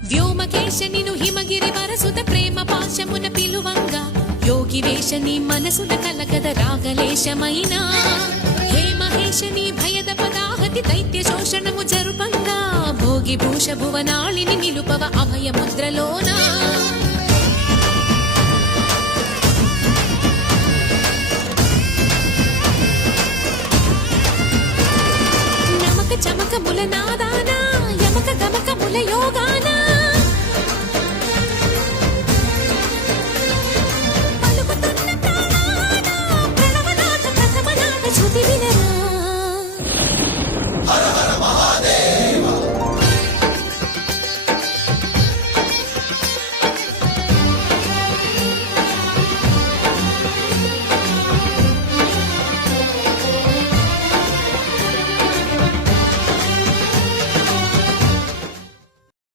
వ్యోమకేశ నిను హిమగిరి వరసుత ప్రేమ పాశమున పిలువంగా యోగి వేష నీ మనసున కలగద రాగలేశమైన హే మహేశ నీ భయద పదాహతి దైత్య శోషణము జరుపంగా భోగి భూష భువనాళిని నిలుపవ అభయ ముద్రలోనా చమక ముల నాదానా యమక గమక ముల యోగానా